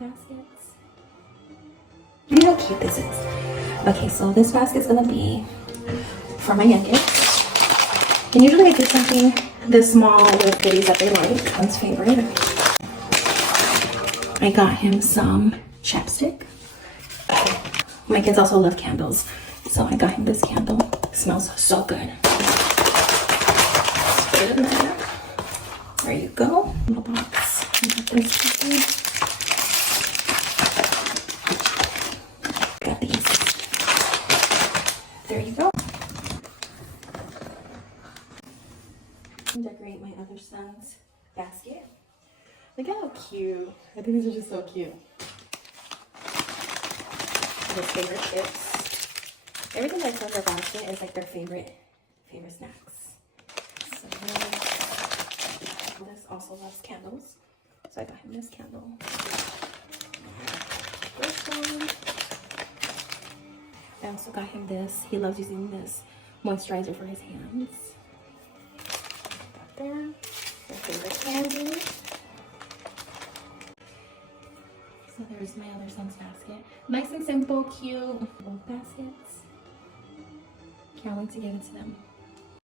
baskets. Look how cute this is. Okay, so this basket's gonna be for my youngest. And usually I do something this small with goodies that they like. One's favorite. I got him some chapstick. My kids also love candles, so I got him this candle. It smells so good. Let's put it in there. There you go. Little box. Got these. There you go. Decorate my other son's basket. Look at how cute. I think these are just so cute. His favorite chips. Everything that's in their basket is like their favorite snacks. So this also loves candles. So I got him this candle. First one. I also got him this. He loves using this moisturizer for his hands. Got there. Their favorite candy. So there's my other son's basket. Nice and simple, cute. Both baskets. Can't wait to give it to them.